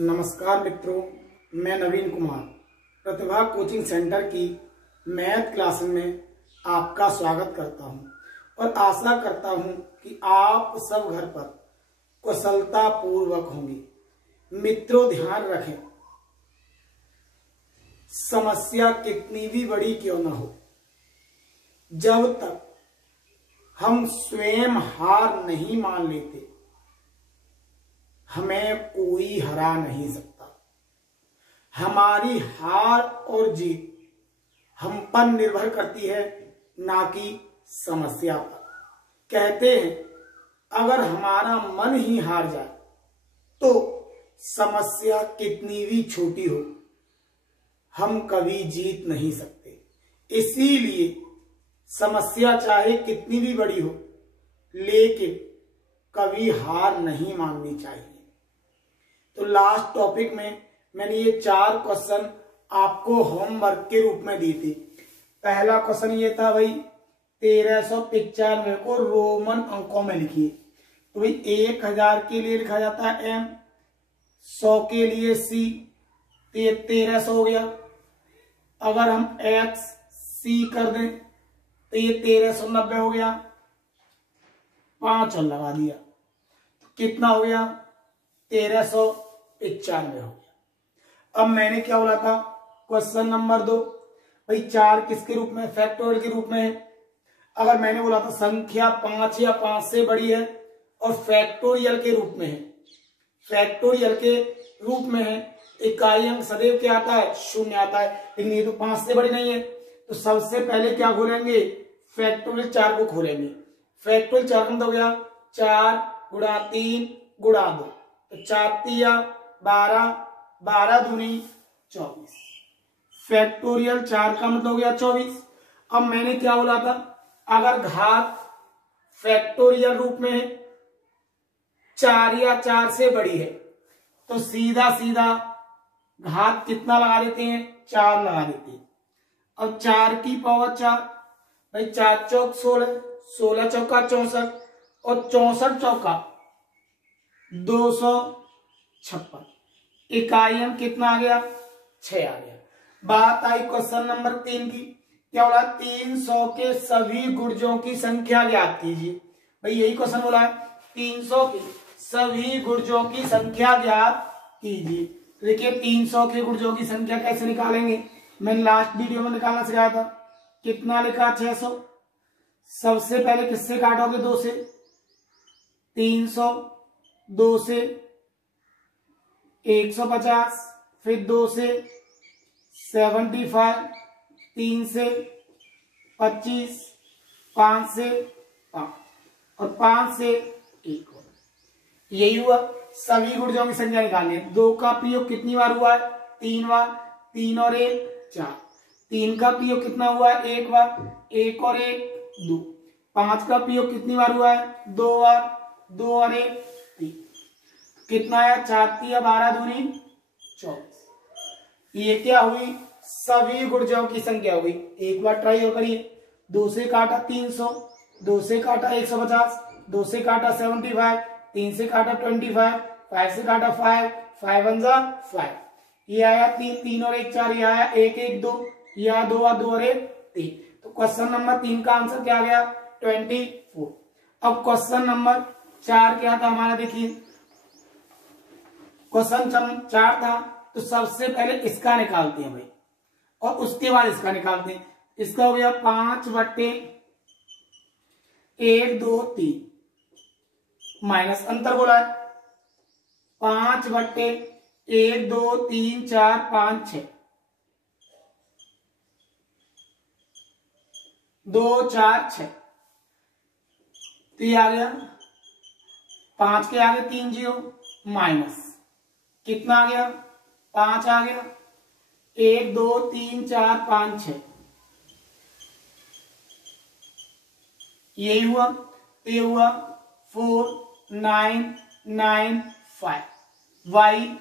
नमस्कार मित्रों, मैं नवीन कुमार प्रतिभा कोचिंग सेंटर की मैथ क्लास में आपका स्वागत करता हूं और आशा करता हूं कि आप सब घर पर कुशलता पूर्वक होंगे। मित्रों, ध्यान रखें, समस्या कितनी भी बड़ी क्यों न हो, जब तक हम स्वयं हार नहीं मान लेते हमें कोई हरा नहीं सकता। हमारी हार और जीत हम पर निर्भर करती है, ना कि समस्या पर। कहते हैं अगर हमारा मन ही हार जाए तो समस्या कितनी भी छोटी हो हम कभी जीत नहीं सकते। इसीलिए समस्या चाहे कितनी भी बड़ी हो, लेकिन कभी हार नहीं माननी चाहिए। तो लास्ट टॉपिक में मैंने ये 4 क्वेश्चन आपको होमवर्क के रूप में दिए थे। पहला क्वेश्चन ये था भाई 1395 को रोमन अंकों में लिखिए। तो भाई 1000 के लिए लिखा जाता है M, 100 के लिए C, तो ये 1300 हो गया। अगर हम X C कर दें तो ये 1390 हो गया, 5 और लगा दिया तो कितना हो गया, 1395 हो गया। अब मैंने क्या बोला था, क्वेश्चन नंबर 2 भाई 4 किसके रूप में, फैक्टोरियल के रूप में है। अगर मैंने बोला था संख्या 5 या 5 से बड़ी है और फैक्टोरियल के रूप में है, फैक्टोरियल के रूप में है, इकाई अंक सदैव क्या आता है, 0 आता है। लेकिन ये तो 5 से बड़ी नहीं है, तो सबसे पहले क्या खोलेंगे, फैक्टोरियल 4 को खोलेंगे। फैक्टोरियल 4 का मतलब हो गया 4 गुणा 3 गुणा 2, तो 4 तिया 12, 12 दूनी 24। फैक्टोरियल 4 का मतलब हो गया 24। अब मैंने क्या बोला था, अगर घात फैक्टोरियल रूप में है, 4 या 4 से बड़ी है, तो सीधा सीधा घात कितना लगा देते हैं, 4 लगा देते हैं। अब 4 की पावर 4, भाई 4 चौक 16, 16 चौका 64 और 64 चौका 256। इकाई अंक कितना आ गया, 6 आ गया। बात आई क्वेश्चन नंबर 3 की। क्या बोला, 300 के सभी गुणजों की संख्या ज्ञात कीजिए। भाई यही क्वेश्चन बोला है, 300 के सभी गुणजों की संख्या ज्ञात कीजिए। देखिए 300 के गुणजों की संख्या कैसे निकालेंगे, मैंने लास्ट वीडियो में निकालना सिखाया था। कितना लिखा, 600। सबसे पहले किससे काटोगे, 2 से। 300 2 से 150, फिर 2 से 75, 3 से 25, 5 से 5 और 5 से 1। यही हुआ, सभी गुणजों की संख्या निकालनी है। 2 का प्रयोग कितनी बार हुआ है, 3 बार, 3 और 1 4। 3 का प्रयोग कितना हुआ है, 1 बार, 1 और 1 2। 5 का प्रयोग कितनी बार हुआ है, 2 बार, 2 और 1 3। कितना आया, 4 तिया 12 दूनी 24। ये क्या हुई, सभी गुणजों की संख्या हुई। एक बार ट्राई और करिए। 2 से काटा 300, 2 से काटा 150, 2 से काटा 75, 3 से काटा 25, 5 से काटा 5, 5 1 जा 5। ये आया 3, 3 और 1 4, ये आया 1 1 2, ये आया 2 और 2 और 1 3। तो क्वेश्चन नंबर 3 का आंसर क्या आ गया, 24। अब क्वेश्चन नंबर 4 क्या था हमारा, देखिए क्वेश्चन 4 था, तो सबसे पहले इसका निकालते हैं भाई और उसके बाद इसका निकालते हैं। इसका हो गया 5 बट्टे 1 2 3 माइनस अंतर बोला है 5 बट्टे 1 2 3 4 5 6, 2 4 6। तो ये आ गया 5 के आगे 3 जीरो माइनस कितना आ गया, 5 आ गया, 1 2 3 4 5 6। यही हुआ, तो ये हुआ 4 9 9 5 y।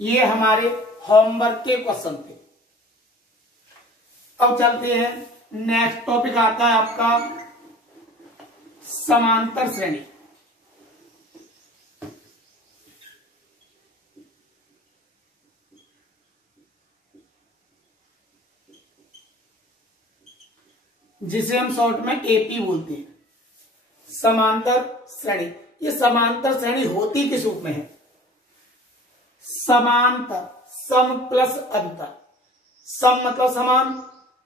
ये हमारे होमवर्क के क्वेश्चन थे। अब चलते हैं, नेक्स्ट टॉपिक आता है आपका समांतर श्रेणी। जिसे हम शॉर्ट में एपी बोलते हैं, समांतर श्रेणी। ये समांतर श्रेणी होती किस रूप में है? समांतर, सम प्लस अंतर। सम मतलब समान,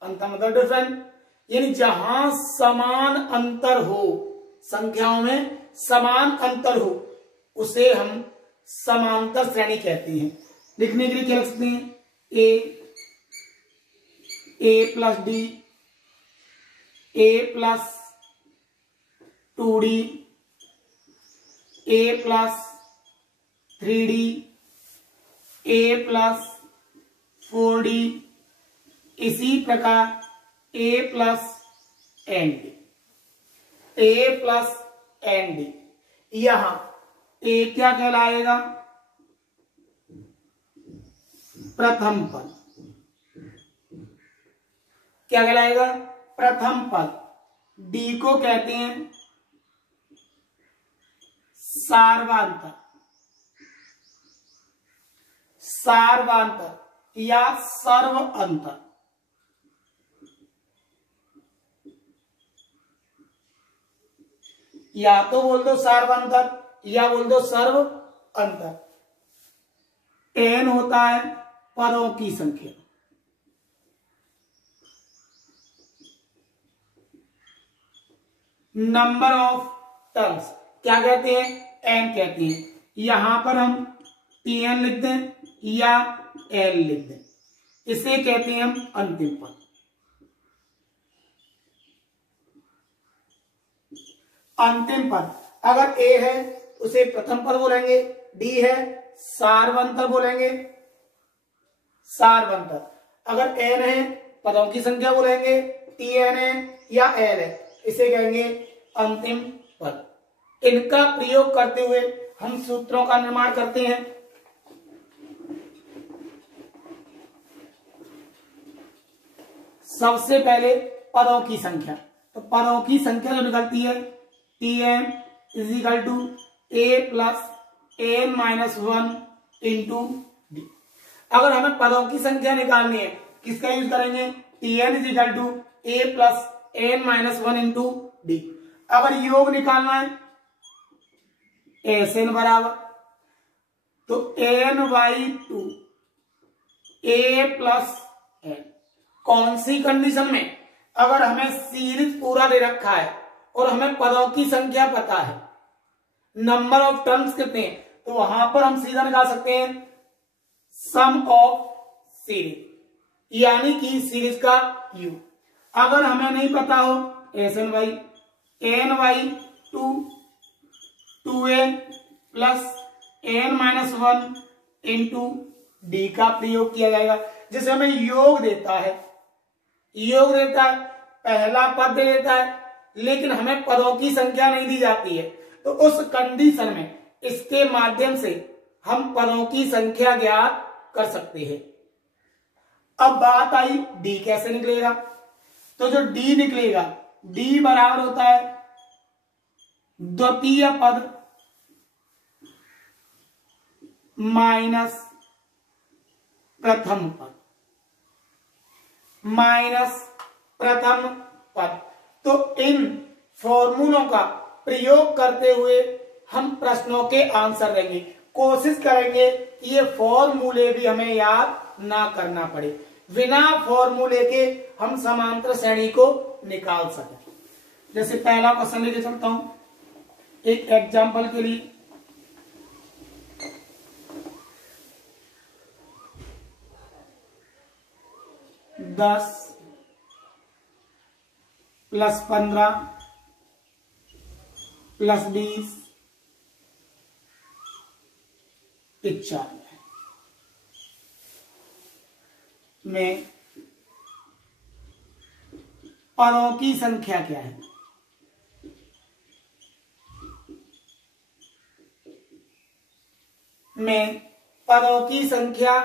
अंतर मतलब डिफरेंट, यानी जहां समान अंतर हो, संख्याओं में समान अंतर हो, उसे हम समांतर श्रेणी कहते हैं। लिखने के लिए क्या लिख सकते हैं? ए प्लस डी, ए प्लस 2d, ए प्लस 3d, ए प्लस 4d, इसी प्रकार ए प्लस एन डी, ए प्लस एन डी। यहां ए क्या कहलाएगा? प्रथम पद। क्या कहलाएगा? प्रथम पद। डी को कहते हैं सार्वांतर, सार्वांतर या सर्व अंतर। या तो बोल दो सार्वांतर या बोल दो सर्व अंतर। एन होता है पदों की संख्या, नंबर ऑफ टर्म्स। क्या कहते हैं? एन कहते हैं। यहां पर हम टीएन लिख दें या एल लिख दें, इसे कहते हैं हम अंतिम पद। अंतिम पद अगर ए है उसे प्रथम पद बोलेंगे, डी है सार्वंतर बोलेंगे, सार्वंतर। अगर एन है पदों की संख्या बोलेंगे, टी एन है या एल है, इसे कहेंगे अंतिम पद। इनका प्रयोग करते हुए हम सूत्रों का निर्माण करते हैं। सबसे पहले पदों की संख्या, तो पदों की संख्या जो निकलती है T N is equal to A plus N minus 1 into D. अगर हमें पदों की संख्या निकालनी है किसका यूज करेंगे? T N is equal to A plus N minus 1 into D. अगर योग निकालना है एस एन बराबर, तो N by 2 A plus N. कौन सी कंडीशन में? अगर हमें सीरीज पूरा दे रखा है और हमें पदों की संख्या पता है, नंबर ऑफ टर्म्स कितने हैं, तो वहां पर हम सीधा निकाल सकते हैं सम ऑफ सीरीज, यानी कि सीरीज का यू। अगर हमें नहीं पता हो S N by 2 N plus N minus 1 into D का प्रयोग किया जाएगा, जिसे हमें योग देता है। योग देता है, पहला पद दे देता है, लेकिन हमें पदों की संख्या नहीं दी जाती है, तो उस कंडीशन में इसके माध्यम से हम पदों की संख्या ज्ञात कर सकते हैं। अब बात आई डी कैसे निकलेगा, तो जो डी निकलेगा, डी बराबर होता है द्वितीय पद माइनस प्रथम पद, माइनस प्रथम पद। तो इन फॉर्मूलों का प्रयोग करते हुए हम प्रश्नों के आंसर देंगे। कोशिश करेंगे कि ये फॉर्मूले भी हमें याद ना करना पड़े, बिना फॉर्मूले के हम समांतर श्रेणी को निकाल सकें। जैसे पहला क्वेश्चन लेके चलता हूं एक एग्जाम्पल के लिए। दस प्लस 15 प्लस 20 95 में पदों की संख्या क्या है? में पदों की संख्या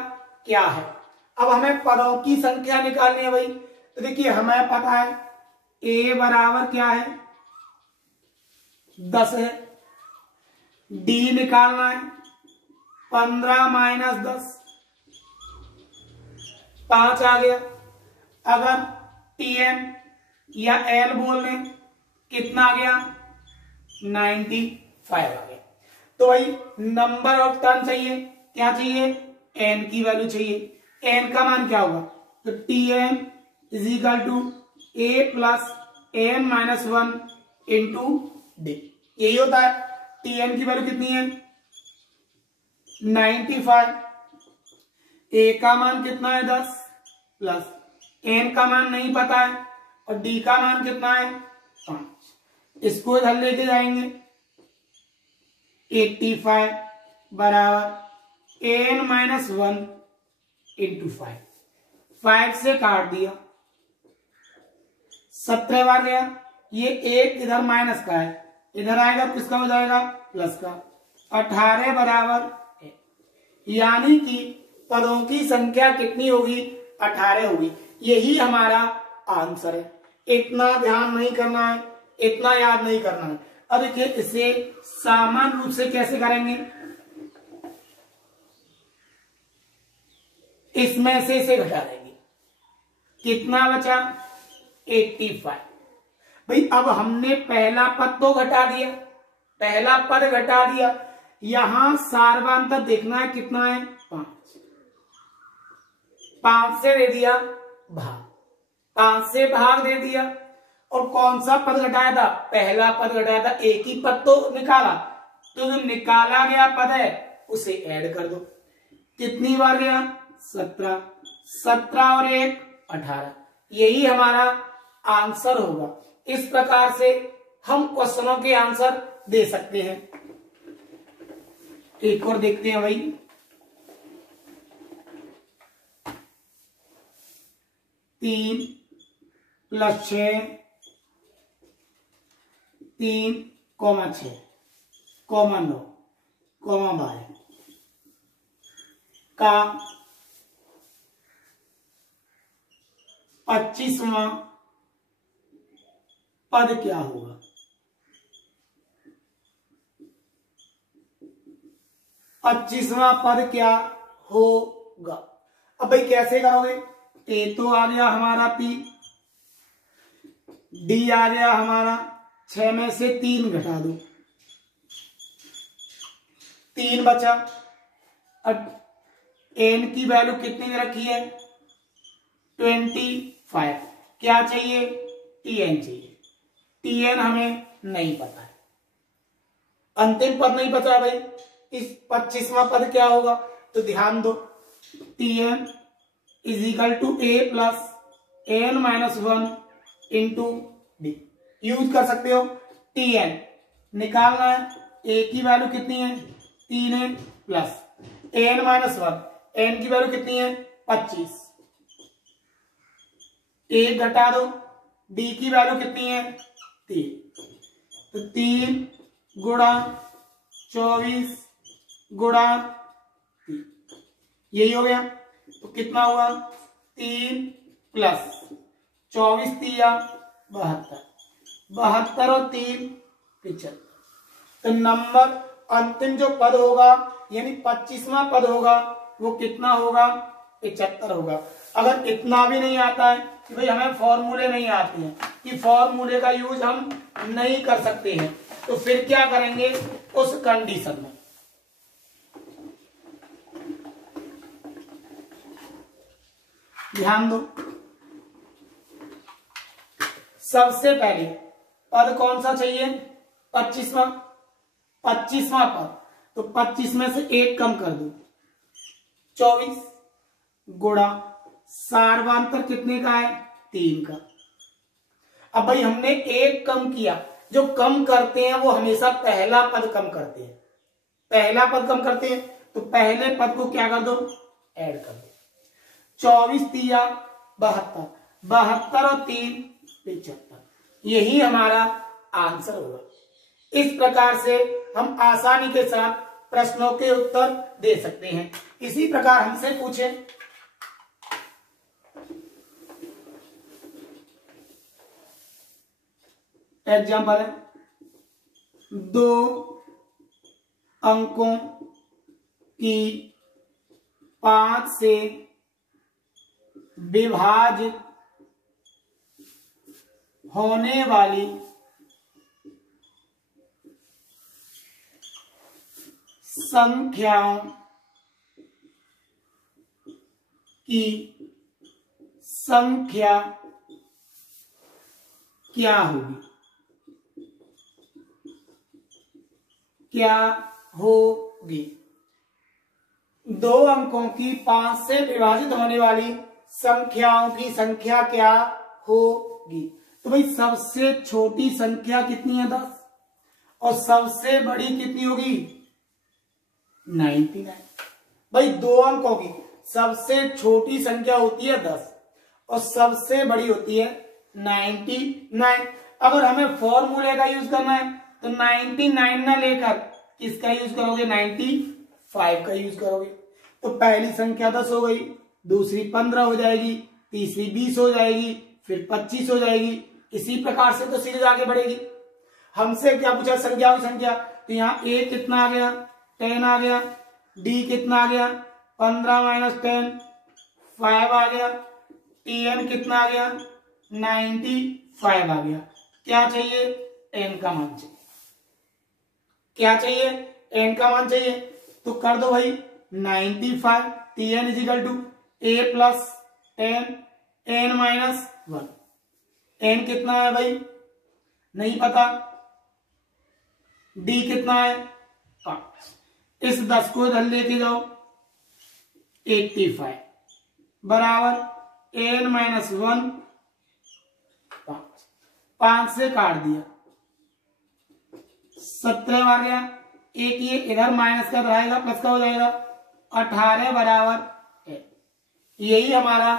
क्या है? अब हमें पदों की संख्या निकालनी है भाई, तो देखिए हमें पता है ए बराबर क्या है 10 है, डी निकालना है 15 माइनस 10 5 आ गया। अगर टीएन या एल बोल रहे हैं, कितना आ गया 95 आ गया। तो भाई नंबर ऑफ टर्न चाहिए, क्या चाहिए एन की वैल्यू चाहिए। एन का मान क्या होगा, तो T N is equal to A plus N minus 1 into D, यही होता है। टी एन की वैल्यू कितनी है 95, ए का मान कितना है 10 प्लस एन का मान नहीं पता है और डी का मान कितना है 5। इसको इधर लेके जाएंगे 85 बराबर एन माइनस 1 इंटू 5 से काट दिया 17 बार गया। ये एक इधर माइनस का है, इधर आएगा किसका हो जाएगा प्लस का। 18 बराबर, यानी कि पदों की संख्या कितनी होगी 18 होगी। यही हमारा आंसर है। इतना ध्यान नहीं करना है, इतना याद नहीं करना है। अब देखिए इसे सामान्य रूप से कैसे करेंगे, इसमें से इसे घटा देंगे, कितना बचा 85। भाई अब हमने पहला पद तो घटा दिया, पहला पद घटा दिया, यहां सार्वंतर देखना है कितना है 5 से दे दिया भाग, 5 से भाग दे दिया। और कौन सा पद घटाया था, पहला पद घटाया था, एक ही पद तो निकाला, तो जो निकाला गया पद है उसे ऐड कर दो। कितनी बार गया 17, 17 और 1 18, यही हमारा आंसर होगा। इस प्रकार से हम क्वेश्चनों के आंसर दे सकते हैं। एक और देखते हैं भाई, 3 + 6 3, 6, 9, 12 का 25वां पद क्या होगा। 25वां पद क्या होगा। अब भाई कैसे करोगे, ए तो आ गया हमारा पी, डी आ गया हमारा, 6 में से 3 घटा दो, 3 बचा। अब एन की वैल्यू कितनी दे रखी है 25, क्या चाहिए टीएन चाहिए। टीएन हमें नहीं पता है, अंतिम पद नहीं पता भाई। इस 25वां पद क्या होगा, तो ध्यान दो, TN is equal to A plus N minus 1 into D, use कर सकते हो। टीएन निकालना है, ए की वैल्यू कितनी है 3 है, प्लस एन माइनस 1, एन की वैल्यू कितनी है 25, 1 घटा दो, डी की वैल्यू कितनी है 3, तो 3 गुणा 24 गुणा 3, यही हो गया। तो कितना हुआ 3 प्लस 24 3 72, 72 और 3 75। तो नंबर अंतिम जो पद होगा यानी 25वां पद होगा वो कितना होगा 75 होगा। अगर इतना भी नहीं आता है कि भाई हमें फॉर्मूले नहीं आते हैं, कि फॉर्मूले का यूज हम नहीं कर सकते हैं, तो फिर क्या करेंगे उस कंडीशन में। ध्यान दो, सबसे पहले पद कौन सा चाहिए 25वां पद, तो 25 में से 1 कम कर दो 24 गुणा सार्वांतर कितने का है 3 का। अब भाई हमने 1 कम किया, जो कम करते हैं वो हमेशा पहला पद कम करते हैं, पहला पद कम करते हैं, तो पहले पद को क्या कर दो ऐड कर दो। 24 3 72, 72 और 3 75, यही हमारा आंसर होगा। इस प्रकार से हम आसानी के साथ प्रश्नों के उत्तर दे सकते हैं। इसी प्रकार हमसे पूछे एग्जाम्पल है, 2 अंकों की 5 से विभाजित होने वाली संख्याओं की संख्या क्या होगी, क्या होगी। दो अंकों की 5 से विभाजित होने वाली संख्याओं की संख्या क्या होगी। तो भाई सबसे छोटी संख्या कितनी है 10 और सबसे बड़ी कितनी होगी 99। भाई दो अंकों की सबसे छोटी संख्या होती है 10 और सबसे बड़ी होती है 99। अगर हमें फॉर्मूले का यूज करना है तो 99 ना लेकर किसका यूज करोगे 95 का यूज करोगे। तो पहली संख्या 10 हो गई, दूसरी 15 हो जाएगी, तीसरी 20 हो जाएगी, फिर 25 हो जाएगी। इसी प्रकार से तो सीरीज आगे बढ़ेगी। हमसे क्या पूछा संख्याओं की संख्या, तो यहाँ a कितना आ गया 10 आ गया, d कितना आ गया 15 माइनस 10 5 आ गया, tn कितना आ गया 95 आ गया। क्या चाहिए n का मान चाहिए, क्या चाहिए n का मान चाहिए। तो कर दो भाई 95 tn is equal to a plus 10 n minus 1। n कितना है भाई नहीं पता, d कितना है 5। इस 10 को इधर लेके जाओ 85 बराबर n माइनस 1 5 से काट दिया 17 आ गया। एक ये इधर माइनस का रहेगा प्लस का हो जाएगा 18 बराबर 1। यही हमारा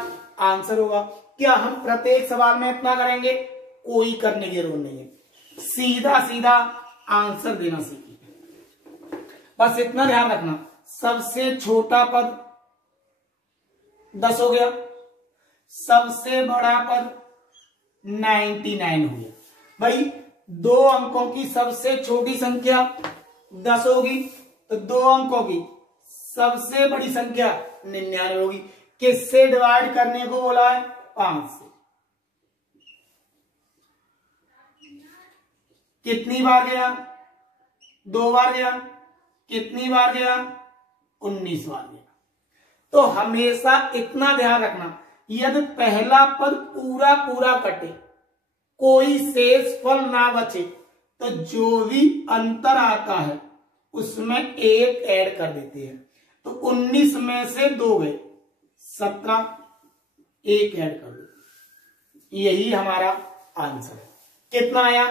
आंसर होगा। क्या हम प्रत्येक सवाल में इतना करेंगे, कोई करने की जरूरत नहीं है, सीधा सीधा आंसर देना सीखिए। बस इतना ध्यान रखना सबसे छोटा पद 10 हो गया, सबसे बड़ा पद 99 हो गया। भाई दो अंकों की सबसे छोटी संख्या 10 होगी तो दो अंकों की सबसे बड़ी संख्या 99 होगी। किससे डिवाइड करने को बोला है 5 से। कितनी बार गया 2 बार गया, कितनी बार गया 19 बार गया। तो हमेशा इतना ध्यान रखना यदि पहला पद पूरा पूरा कटे, कोई शेष फल ना बचे, तो जो भी अंतर आता है उसमें एक ऐड कर देते हैं। तो 19 में से 2 गए 17, एक ऐड कर दो, यही हमारा आंसर है। कितना आया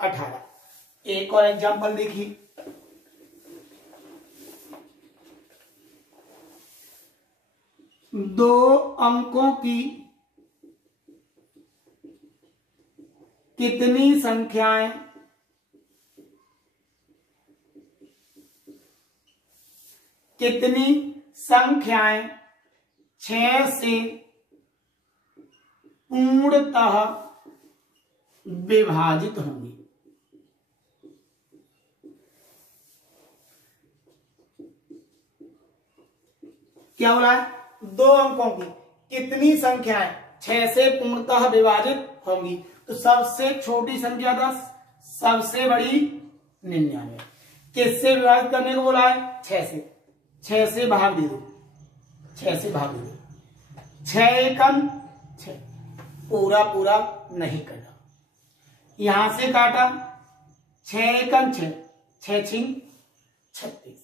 18। एक और एग्जांपल देखिए, दो अंकों की कितनी संख्याएं कितनी संख्याएं 6 से पूर्णतः विभाजित होंगी। क्या बोला है, दो अंकों की कितनी संख्याएं 6 से पूर्णतः विभाजित होंगी। तो सबसे छोटी संख्या 10, सबसे बड़ी 99। किससे विभाजित करने को बोला है 6 से। 6 से भाग दे दो, 6 से भाग दे दो, 6 एकम 6, पूरा पूरा नहीं करना। यहां से काटा 6 एकम 6, 6 छिंग 36।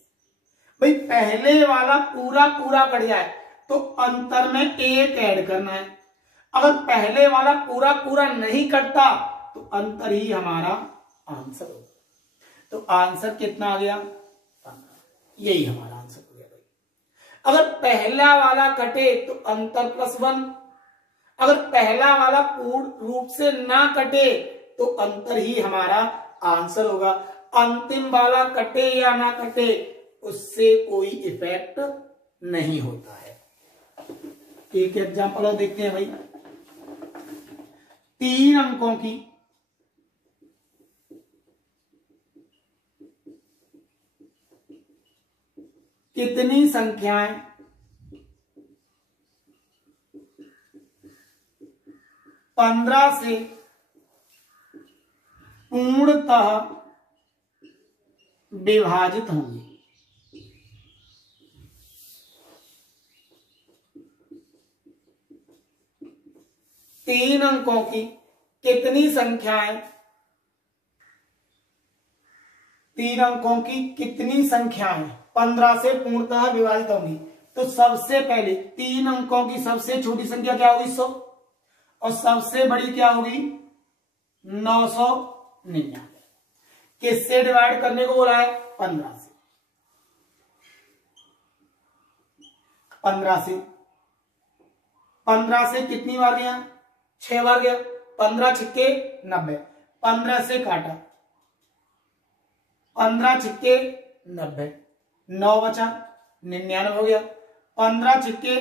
भाई पहले वाला पूरा पूरा कट जाए तो अंतर में एक ऐड करना है। अगर पहले वाला पूरा पूरा नहीं कटता तो अंतर ही हमारा आंसर होगा। तो आंसर कितना आ गया 15। यही हमारा आंसर हो गया भाई। अगर पहला वाला कटे तो अंतर +1, अगर पहला वाला पूर्ण रूप से ना कटे तो अंतर ही हमारा आंसर होगा। अंतिम वाला कटे या ना कटे उससे कोई इफेक्ट नहीं होता है। एक एग्जांपल और देखते हैं भाई, 3 अंकों की कितनी संख्याएं 15 से पूर्णतः विभाजित होंगी। तीन अंकों की कितनी संख्याएं, तीन अंकों की कितनी संख्याएं 15 से पूर्णतः विभाजित होंगी? तो सबसे पहले तीन अंकों की सबसे छोटी संख्या क्या होगी? 100, और सबसे बड़ी क्या होगी? 999। किससे डिवाइड करने को बोला है? 15 से। 15 से 15 से कितनी बार गया? 6 बार गया। 15 छिक्के 90, 15 से काटा, 15 छिक्के 90, 9 बचा, 99 हो गया। 15 छिक्के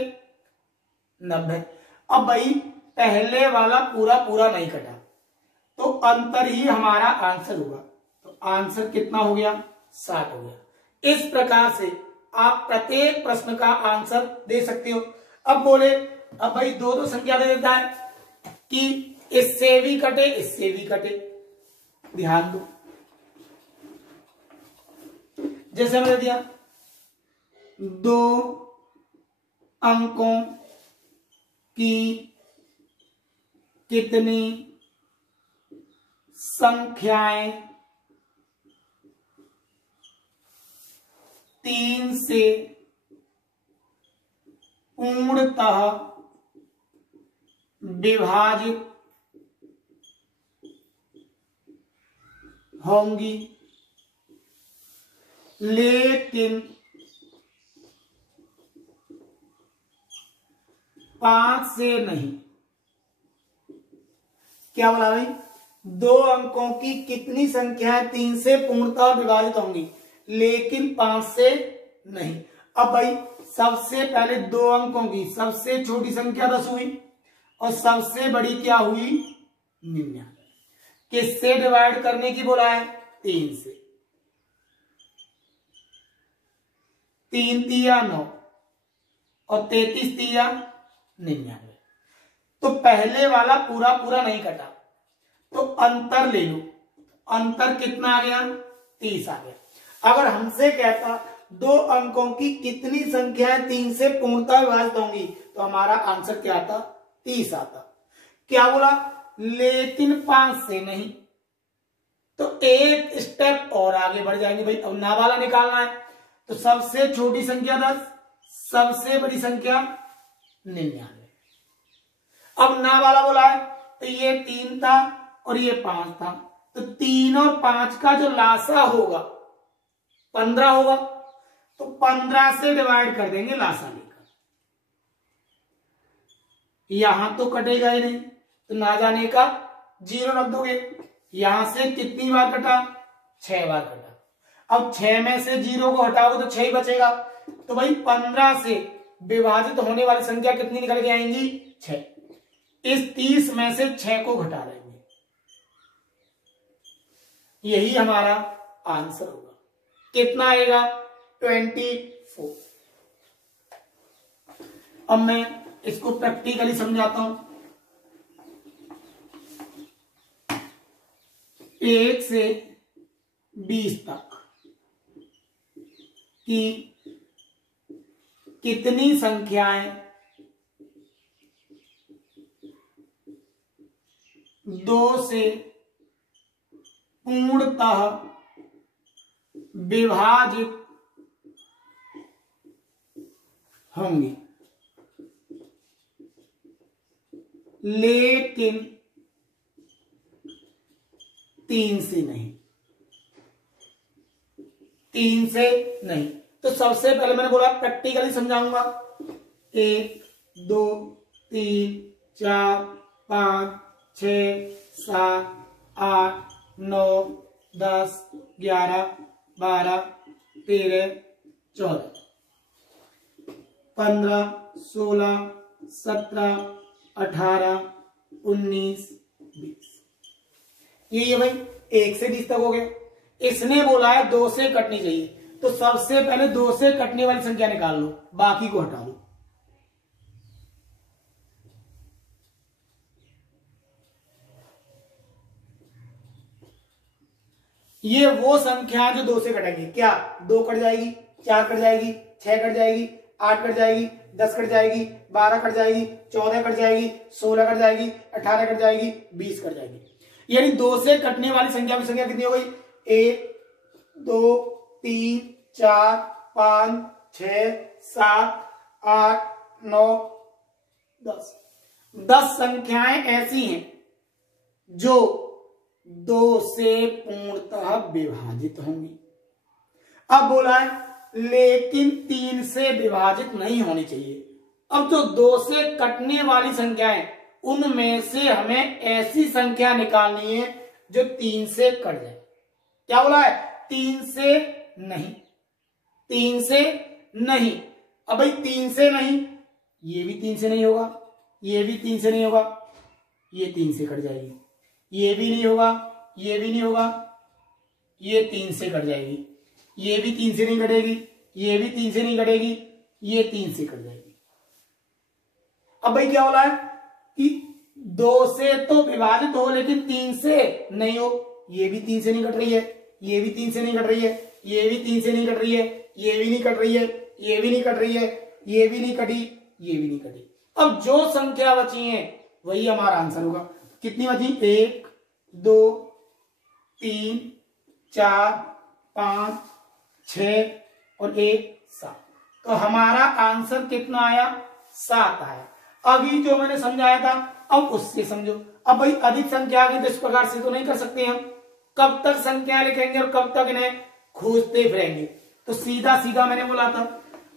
90। अब भाई पहले वाला पूरा पूरा नहीं कटा, तो अंतर ही हमारा आंसर होगा। तो आंसर कितना हो गया? 60 हो गया। इस प्रकार से आप प्रत्येक प्रश्न का आंसर दे सकते हो। अब बोले, अब भाई दो दो संख्या दे देता है कि इससे भी कटे इससे भी कटे। ध्यान दो, जैसे मैंने दिया 2 अंकों की कितनी संख्याएं 3 से पूर्णतः विभाजित होंगी लेकिन 5 से नहीं। क्या बोला भाई? 2 अंकों की कितनी संख्याएं 3 से पूर्णतः विभाजित होंगी लेकिन 5 से नहीं। अब भाई सबसे पहले 2 अंकों की सबसे छोटी संख्या 10 हुई और सबसे बड़ी क्या हुई? 99। किससे डिवाइड करने की बोला है? 3 से। 3 तिया 9 और 33 तिया 99। तो पहले वाला पूरा पूरा नहीं कटा, तो अंतर ले लो। अंतर कितना आ गया? 30 आ गया। अगर हमसे कहता 2 अंकों की कितनी संख्याएं 3 से पूर्णतः विभाजित होंगी, तो हमारा आंसर क्या आता? 30 आता। क्या बोला? लेकिन 5 से नहीं। तो एक स्टेप और आगे बढ़ जाएंगे भाई। अब ना वाला निकालना है, तो सबसे छोटी संख्या 10, सबसे बड़ी संख्या 99। अब ना वाला बोला है, तो ये 3 था और ये 5 था, तो 3 और 5 का जो लासा होगा 15 होगा, तो 15 से डिवाइड कर देंगे लासा लेकर। यहां तो कटेगा ही नहीं, तो ना जाने का 0 रख दोगे। यहां से कितनी बार कटा? 6 बार कटा। अब 6 में से 0 को हटाओगे तो 6 ही बचेगा। तो भाई 15 से विभाजित होने वाली संख्या कितनी निकल के आएंगी? 6। इस 30 में से 6 को घटा देंगे, यही हमारा आंसर होगा। कितना आएगा? 24। अब मैं इसको प्रैक्टिकली समझाता हूं। 1 से 20 तक की कितनी संख्याएं 2 से पूर्णतः विभाजित होंगी लेकिन 3 से नहीं। 3 से नहीं, तो सबसे पहले मैंने बोला प्रैक्टिकली समझाऊंगा। 1 2 3 4 5 6 7 8 9 10 11 12 13 14 15 16 17 18 19 20। ये भाई 1 से 20 तक हो गया। इसने बोला है 2 से कटनी चाहिए, तो सबसे पहले 2 से कटने वाली संख्या निकाल लो, बाकी को हटा लो। ये वो संख्या जो 2 से कटेंगी। क्या 2 कट जाएगी, 4 कट जाएगी, 6 कट जाएगी, 8 कट जाएगी, 10 कट जाएगी, 12 कट जाएगी, 14 कट जाएगी, 16 कट जाएगी, 18 कट जाएगी, 20 कट जाएगी। यानी 2 से कटने वाली संख्या की संख्या कितनी हो गई? 1 2 3 4 5 6 7 8 9 10। 10 संख्याएं ऐसी हैं जो 2 से पूर्णतः विभाजित होंगी। अब बोला है लेकिन 3 से विभाजित नहीं होनी चाहिए। अब जो 2 से कटने वाली संख्याएं, उनमें से हमें ऐसी संख्या निकालनी है जो 3 से कट जाए। क्या बोला है? 3 से नहीं, 3 से नहीं। अब भाई 3 से नहीं, ये भी 3 से नहीं होगा, ये भी 3 से नहीं होगा, ये 3 से कट जाएगी, ये भी नहीं होगा, ये भी नहीं होगा, ये 3 से कट जाएगी, ये भी 3 से नहीं कटेगी, ये भी 3 से नहीं कटेगी, ये 3 से कट जाएगी। अब भाई क्या बोला है कि 2 से तो विभाजित हो लेकिन 3 से नहीं हो। ये भी 3 से नहीं कट रही है, ये भी 3 से नहीं कट रही है, ये भी 3 से नहीं कट रही है, ये भी नहीं कट रही है, ये भी नहीं कट रही है, ये भी नहीं कटी, ये भी नहीं कटी। अब जो संख्या बची है वही हमारा आंसर होगा। कितनी बची? 1 2 3 4 5 6 और 1 7। तो हमारा आंसर कितना आया? 7 आया। अभी जो मैंने समझाया था अब उससे समझो। अब भाई अधिक संख्या आ गई तो इस प्रकार से तो नहीं कर सकते हम। कब तक संख्या लिखेंगे और कब तक इन्हें खोजते फिरेंगे? तो सीधा सीधा मैंने बोला था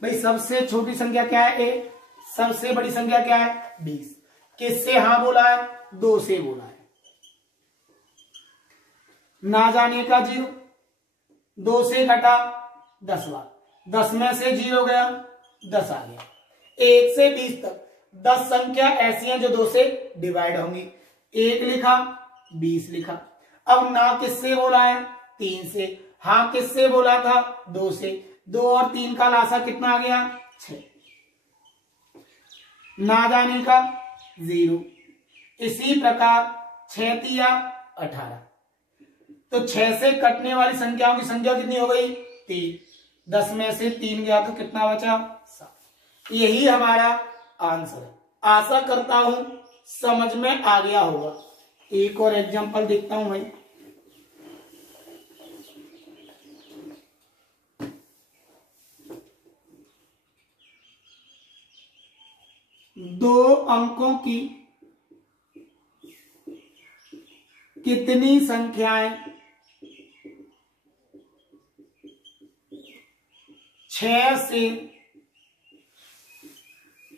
भाई सबसे छोटी संख्या क्या है? 1। सबसे बड़ी संख्या क्या है? 20। किससे हाँ बोला है? 2 से बोला है। ना जाने का 0, 2 से कटा 10 बार, 10 में से 0 गया, 10 आ गया। 1 से 20 तक 10 संख्या ऐसी हैं जो 2 से डिवाइड होंगी। 1 लिखा, 20 लिखा। अब ना किससे बोला है? 3 से। हाँ किससे बोला था? 2 से। 2 और 3 का लासा कितना आ गया? 6। ना जाने का 0। इसी प्रकार 6 तिया 18। तो 6 से कटने वाली संख्याओं की संख्या कितनी हो गई? 3। 10 में से 3 गया तो कितना बचा? 7। यही हमारा आंसर है। आशा करता हूं समझ में आ गया होगा। एक और एग्जांपल देखता हूं भाई। दो अंकों की कितनी संख्याएं 6 से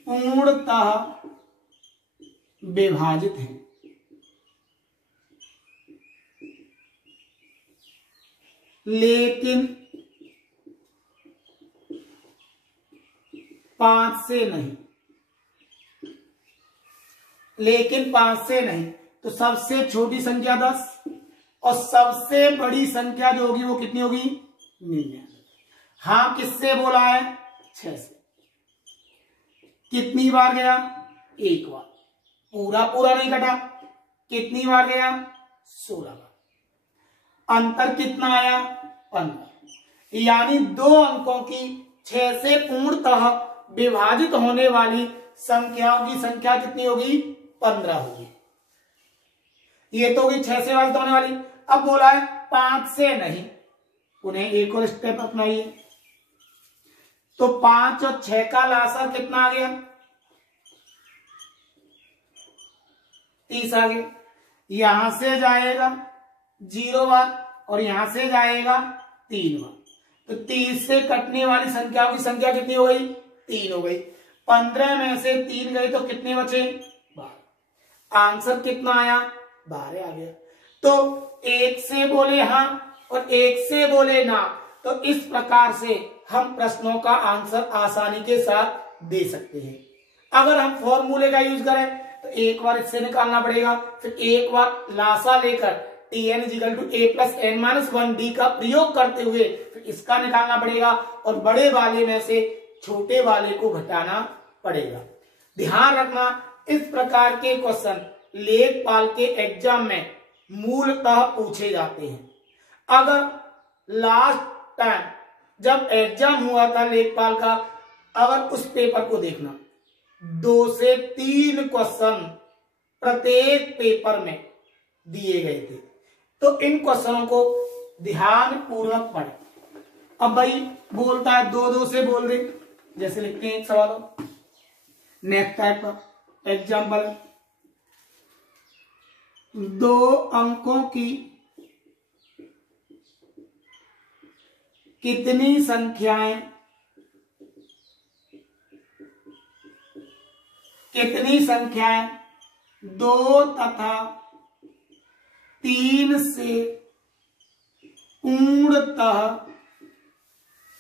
पूर्णतः विभाजित हैं? लेकिन 5 से नहीं। लेकिन 5 से नहीं तो सबसे छोटी संख्या 10 और सबसे बड़ी संख्या जो होगी वो कितनी होगी? 99। हाँ किससे बोला है? 6 से। कितनी बार गया? 1 बार। पूरा पूरा नहीं कटा। कितनी बार गया? 16 बार। अंतर कितना आया? 15। यानी 2 अंकों की 6 से पूर्णतः विभाजित होने वाली संख्याओं की संख्या कितनी होगी? 15 होगी। ये तो होगी 6 से विभाजित होने वाली। अब बोला है 5 से नहीं। उन्हें एक और स्टेप अपनाइए। तो 5 और 6 का लासा कितना आ गया? 30 आ गया। यहां से जाएगा 0 बार और यहां से जाएगा 3 बार। तो 30 से कटने वाली संख्याओं की संख्या कितनी हो गई? 3 हो गई। 15 में से 3 गए तो कितने बचे? 12। आंसर कितना आया? 12 आ गया। तो 1 से बोले हाँ और 1 से बोले ना। तो इस प्रकार से हम प्रश्नों का आंसर आसानी के साथ दे सकते हैं। अगर हम फॉर्मूले का यूज करें तो एक बार इससे निकालना पड़ेगा, फिर एक बार लासा लेकर Tn = a + n - 1d का प्रयोग करते हुए फिर इसका निकालना पड़ेगा और बड़े वाले में से छोटे वाले को घटाना पड़ेगा। ध्यान रखना इस प्रकार के क्वेश्चन लेखपाल के एग्जाम में मूलतः पूछे जाते हैं। अगर लास्ट टाइम जब एग्जाम हुआ था लेखपाल का, अगर उस पेपर को देखना, 2 से 3 क्वेश्चन प्रत्येक पेपर में दिए गए थे, तो इन क्वेश्चनों को ध्यान पूर्वक पढ़ें। अब भाई बोलता है 2-2 से बोल दे, जैसे लिखते हैं एक सवाल नेक्स्ट टाइप का एग्जाम्पल, 2 अंकों की कितनी संख्याएं 2 तथा 3 से पूर्णतः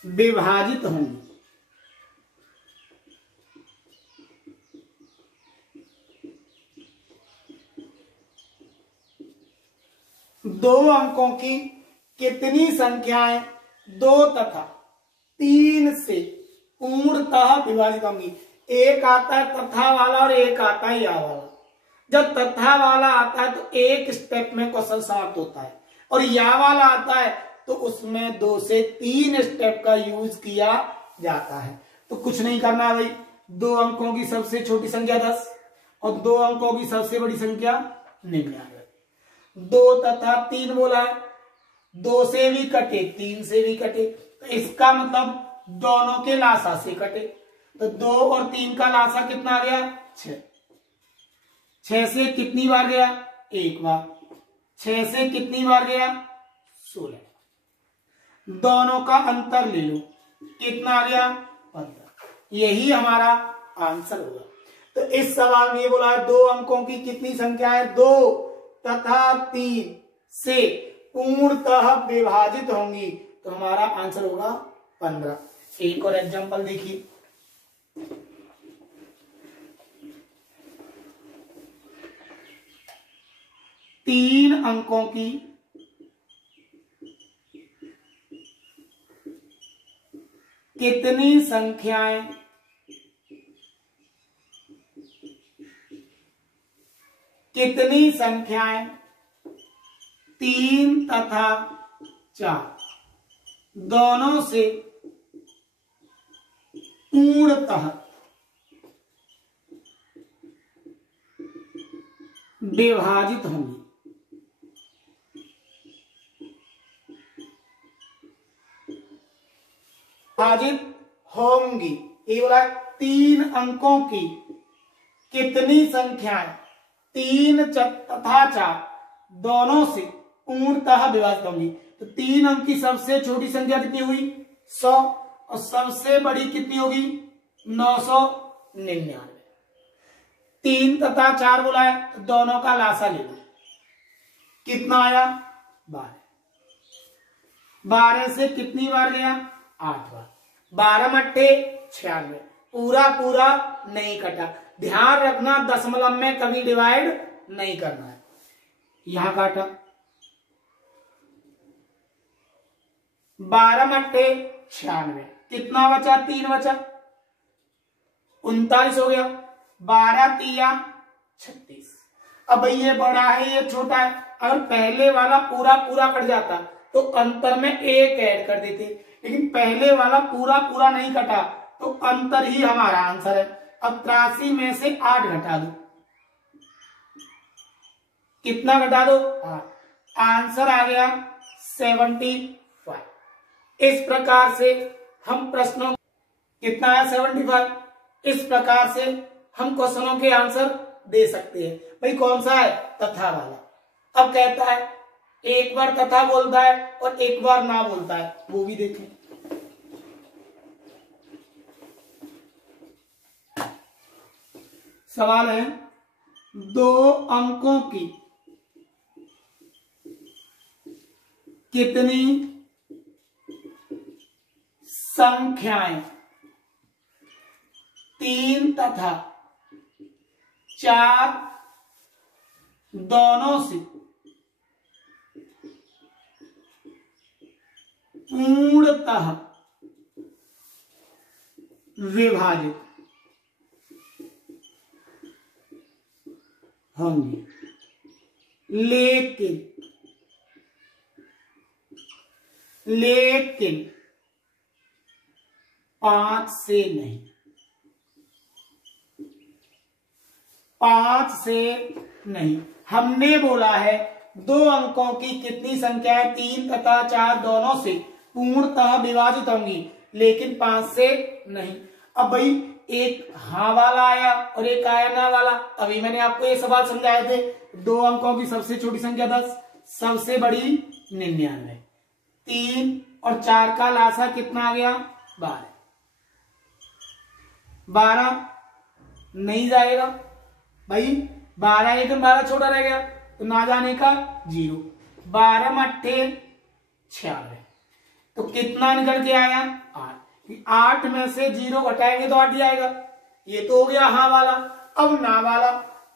विभाजित होंगी। 2 अंकों की कितनी संख्याएं 2 तथा 3 से पूर्णतः विभाजित होंगी। एक आता है तथा वाला और एक आता है या वाला। जब तथा वाला आता है तो एक स्टेप में क्वेश्चन समाप्त होता है, और या वाला आता है तो उसमें 2 से 3 स्टेप का यूज किया जाता है। तो कुछ नहीं करना है भाई, 2 अंकों की सबसे छोटी संख्या 10 और 2 अंकों की सबसे बड़ी संख्या 99। 2 तथा 3 बोला है, 2 से भी कटे 3 से भी कटे, तो इसका मतलब दोनों के लासा से कटे, तो 2 और 3 का लासा कितना आ गया 6। 6 से कितनी बार गया 1 बार, 6 से कितनी बार गया 16। दोनों का अंतर ले लो, कितना आ गया 15। यही हमारा आंसर होगा। तो इस सवाल में ये बोला है 2 अंकों की कितनी संख्या है 2 तथा 3 से पूर्णतः विभाजित होंगी, तो हमारा आंसर होगा 15। एक और एग्जांपल देखिए, तीन अंकों की कितनी संख्याएं 3 तथा 4 दोनों से पूर्णतः विभाजित होंगी। विभाजित होंगी, ये बोला 3 अंकों की कितनी संख्याएं 3 तथा 4 दोनों से पूर्णतः विभाजित होंगी। तो 3 अंक की सबसे छोटी संख्या कितनी हुई 100 और सबसे बड़ी कितनी होगी 999। 3 तथा 4 बोला है तो दोनों का लासा ले लो, कितना आया 12। 12 से कितनी बार गया 8 बार, 12 मट्टे 96, पूरा पूरा नहीं कटा। ध्यान रखना दशमलव में कभी डिवाइड नहीं करना है। यहां काटा 12 मट्टे 96, कितना बचा 3 बचा 39 हो गया, 12 तिया 36। अब भाई ये बड़ा है ये छोटा है, अगर पहले वाला पूरा पूरा कट जाता तो अंतर में 1 ऐड कर देते, लेकिन पहले वाला पूरा पूरा नहीं कटा तो अंतर ही हमारा आंसर है। अब 83 में से 8 घटा दो, कितना घटा दो 8, आंसर आ गया 75। इस प्रकार से हम प्रश्नों कितना है 75, इस प्रकार से हम क्वेश्चनों के आंसर दे सकते हैं। भाई कौन सा है तथा वाला। अब कहता है एक बार तथा बोलता है और एक बार ना बोलता है, वो भी देखें। सवाल है 2 अंकों की कितनी संख्याएं 3 तथा 4 दोनों से पूर्णतः विभाजित होंगी, लेकिन लेकिन 5 से नहीं, 5 से नहीं। हमने बोला है दो अंकों की कितनी संख्याएं 3 तथा 4 दोनों से पूर्णतः विभाजित होंगी, लेकिन 5 से नहीं। अब भाई एक हाँ वाला आया और एक आया ना वाला। अभी मैंने आपको ये सवाल समझाए थे, दो अंकों की सबसे छोटी संख्या 10, सबसे बड़ी 99। 3 और 4 का लासा कितना आ गया? 12। 12 नहीं जाएगा भाई, 12 एकदम 12 छोटा रह गया तो ना जाने का 0। 12 मट्ठे 96, तो कितना निकल के आया? 8। 8 में से 0 घटाएंगे तो 8 ही आएगा। ये तो हो गया हाँ वाला। अब ना वाला,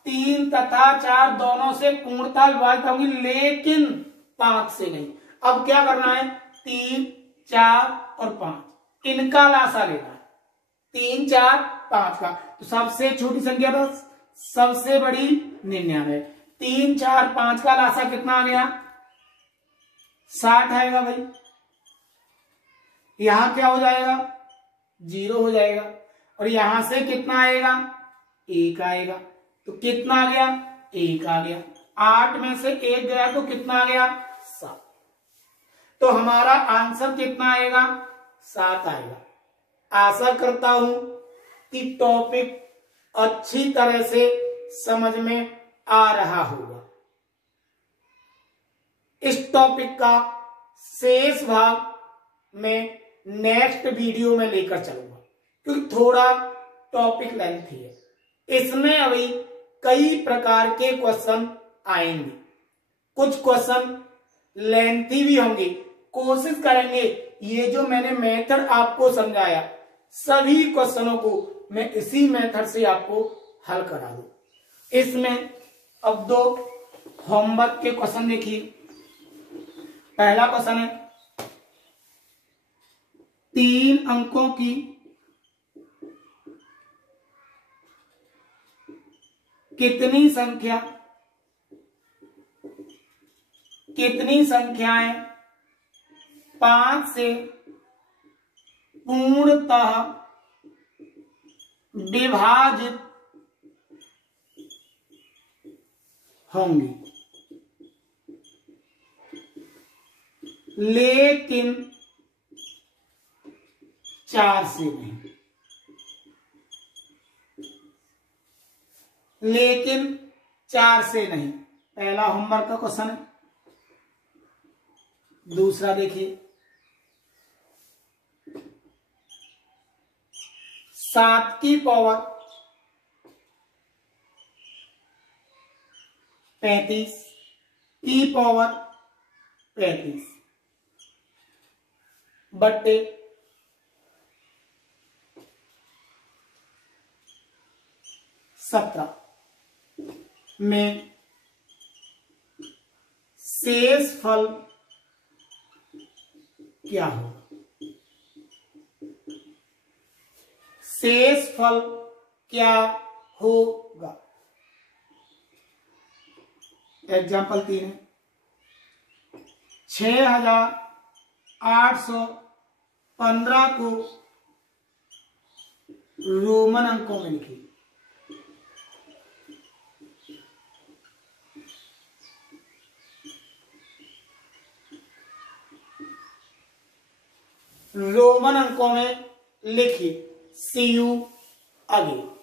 3 तथा 4 दोनों से पूर्णतः विभाजित होंगी, लेकिन 5 से नहीं। अब क्या करना है? 3, 4 और 5 इनका लासा लेना है। 3, 4, 5 का, तो सबसे छोटी संख्या 10, सबसे बड़ी 99। 3, 4, 5 का लासा कितना आ गया? 60 आएगा भाई। यहां क्या हो जाएगा? 0 हो जाएगा। और यहां से कितना आएगा? 1 आएगा। तो कितना आ गया? 1 आ गया। 8 में से 1 गया तो कितना आ गया? 7। तो हमारा आंसर कितना आएगा? 7 आएगा। आशा करता हूं कि टॉपिक अच्छी तरह से समझ में आ रहा होगा। इस टॉपिक का शेष भाग में नेक्स्ट वीडियो में लेकर चलूंगा, क्योंकि थोड़ा टॉपिक लेंथी है। इसमें अभी कई प्रकार के क्वेश्चन आएंगे, कुछ क्वेश्चन लेंथी भी होंगे। कोशिश करेंगे ये जो मैंने मेथड आपको समझाया, सभी क्वेश्चनों को मैं इसी मेथड से आपको हल करा दूं। इसमें अब 2 होमवर्क के क्वेश्चन देखिए। पहला क्वेश्चन है 3 अंकों की कितनी संख्याएं 5 से पूर्णतः विभाजित होंगी, लेकिन 4 से नहीं। लेकिन 4 से नहीं, पहला होमवर्क का क्वेश्चन है। दूसरा देखिए 7 की पावर 35 की पावर 35 बट्टे 17 में शेषफल क्या होगा? शेषफल क्या होगा? एग्जाम्पल 3 है 6815 को रोमन अंकों में लिखिए। रोमन अंकों में लिखिए। सी यू अगेन।